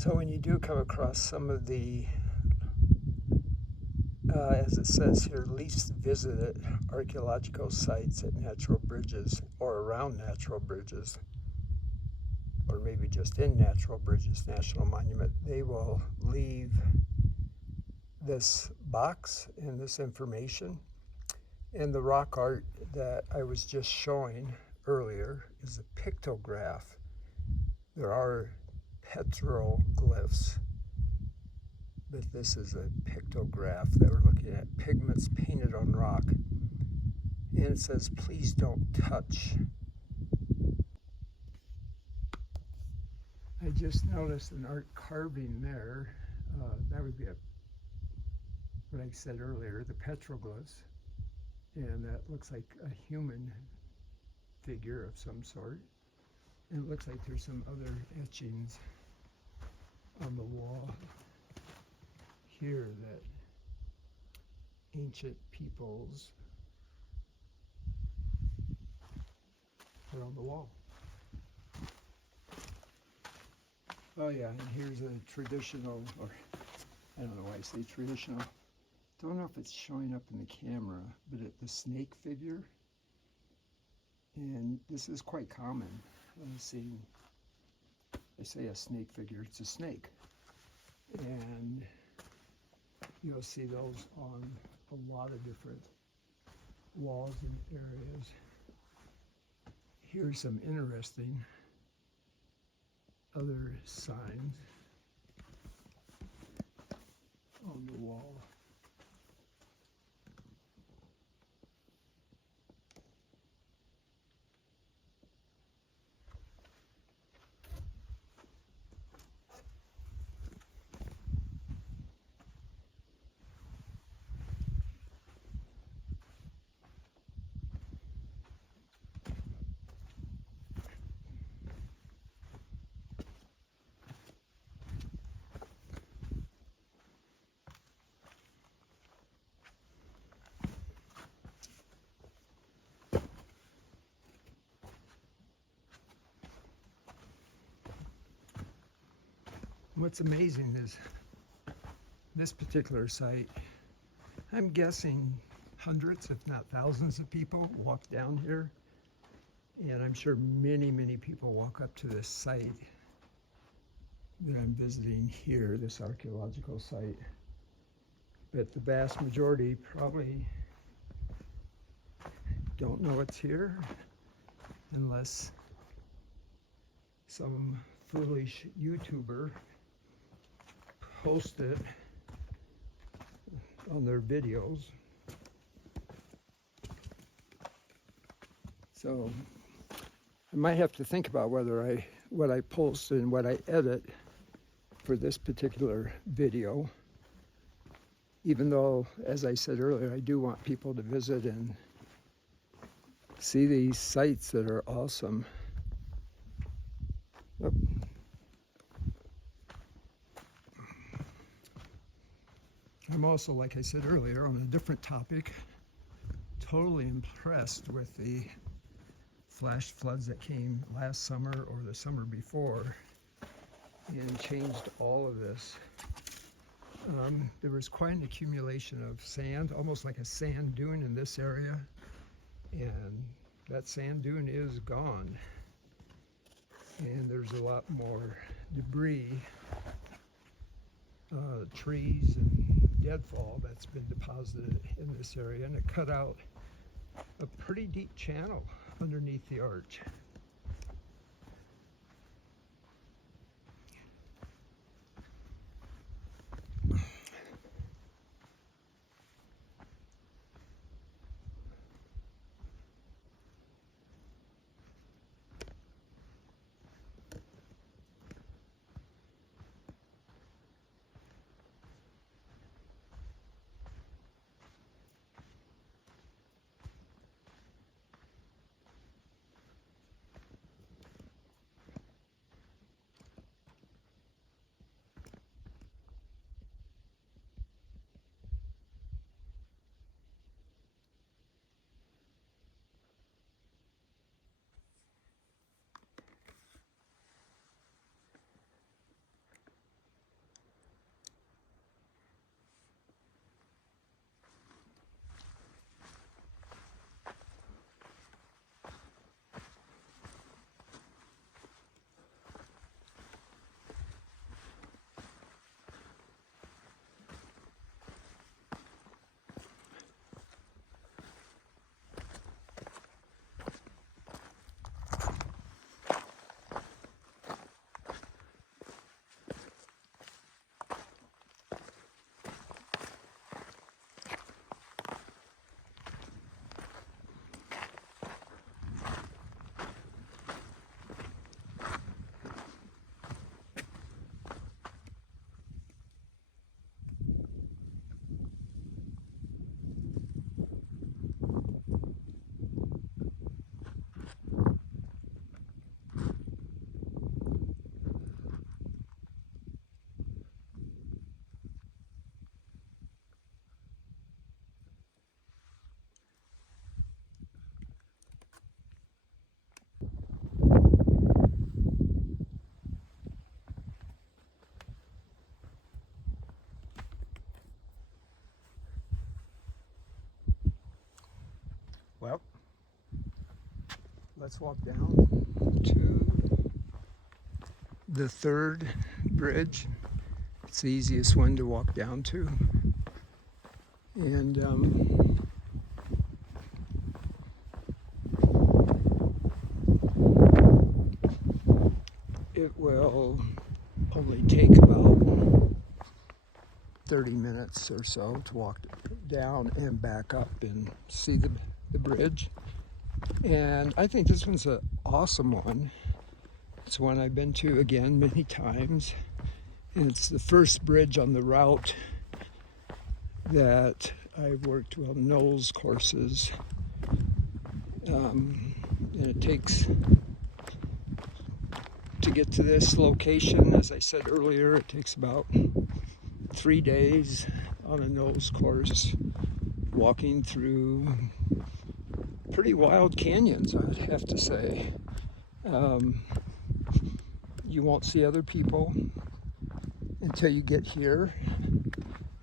So when you do come across some of the, as it says here, least visited archaeological sites at natural bridges or around natural bridges, or maybe just in Natural Bridges National Monument, they will leave this box and this information. And the rock art that I was just showing earlier is a pictograph. There are petroglyphs, but this is a pictograph that we're looking at, pigments painted on rock. And it says, please don't touch. I just noticed an art carving there. That would be what I said earlier, the petroglyphs. And that looks like a human figure of some sort. And it looks like there's some other etchings on the wall here that ancient peoples put on the wall. Oh yeah, and here's a traditional, or I don't know why I say traditional. Don't know if it's showing up in the camera, but the snake figure. And this is quite common. Seeing, I say a snake figure, it's a snake. And you'll see those on a lot of different walls and areas. Here's some interesting other signs on the wall. What's amazing is this particular site, I'm guessing hundreds, if not thousands of people walk down here. And I'm sure many, many people walk up to this site that I'm visiting here, this archaeological site. But the vast majority probably don't know it's here unless some foolish YouTuber post it on their videos. So I might have to think about whether what I post and what I edit for this particular video, even though, as I said earlier, I do want people to visit and see these sites that are awesome. Oh. I'm also, like I said earlier, on a different topic, totally impressed with the flash floods that came last summer or the summer before and changed all of this. There was quite an accumulation of sand, almost like a sand dune in this area, and that sand dune is gone. And there's a lot more debris, trees and deadfall that's been deposited in this area, and it cut out a pretty deep channel underneath the arch. let's walk down to the third bridge. It's the easiest one to walk down to. And it will only take about 30 minutes or so to walk down and back up and see the bridge. And I think this one's an awesome one. It's one I've been to again many times. And it's the first bridge on the route that I've worked on NOLS courses. And it takes, to get to this location, as I said earlier, it takes about 3 days on a NOLS course, walking through pretty wild canyons, I'd have to say. You won't see other people until you get here.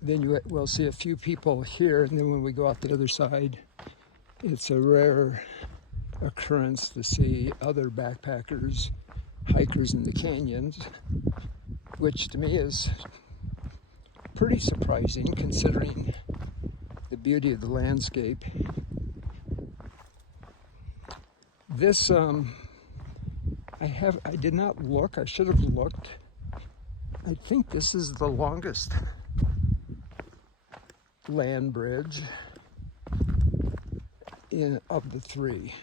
Then you will see a few people here, and then when we go out the other side, it's a rare occurrence to see other backpackers, hikers in the canyons, which to me is pretty surprising considering the beauty of the landscape. This, I did not look, I should have looked. I think this is the longest land bridge of the three.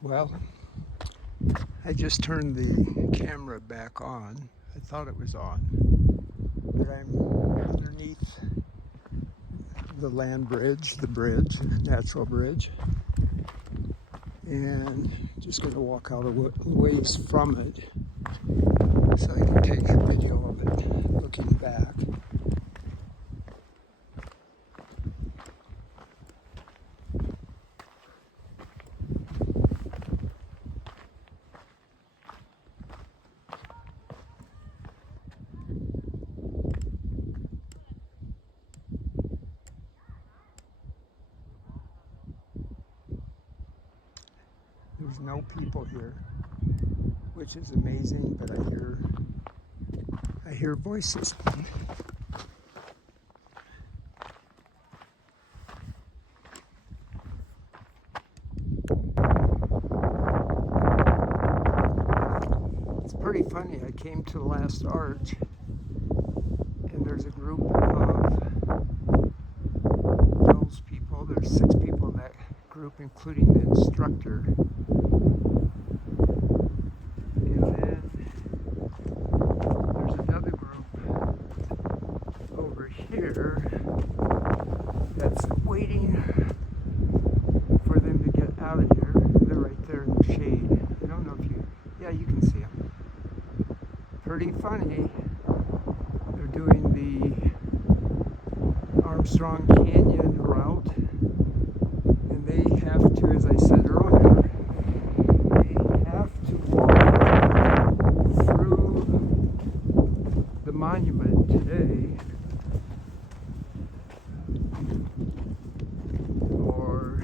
Well, I just turned the camera back on. I thought it was on, but I'm underneath the land bridge, natural bridge, and just going to walk out a ways from it so I can take a video of it looking back. There's no people here, which is amazing, but I hear voices. It's pretty funny. I came to the last arch, and there's a group of those people. There's 6 people in that group, including the instructor. That's waiting for them to get out of here. They're right there in the shade. I don't know if you can see them. Pretty funny. They're doing the Armstrong Canyon route, and they have to, as I said earlier, they have to walk through the monument today, or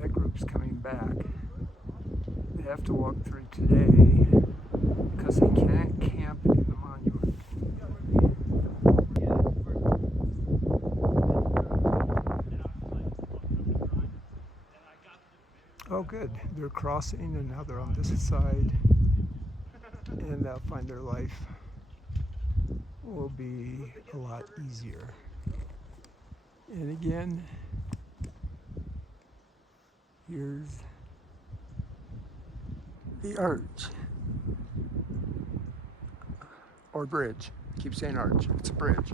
that group's coming back. They have to walk through today because they can't camp in the monument. Oh good, they're crossing and now they're on this side, and they'll find their life will be a lot easier. And again, here's the arch, or bridge. I keep saying arch, it's a bridge.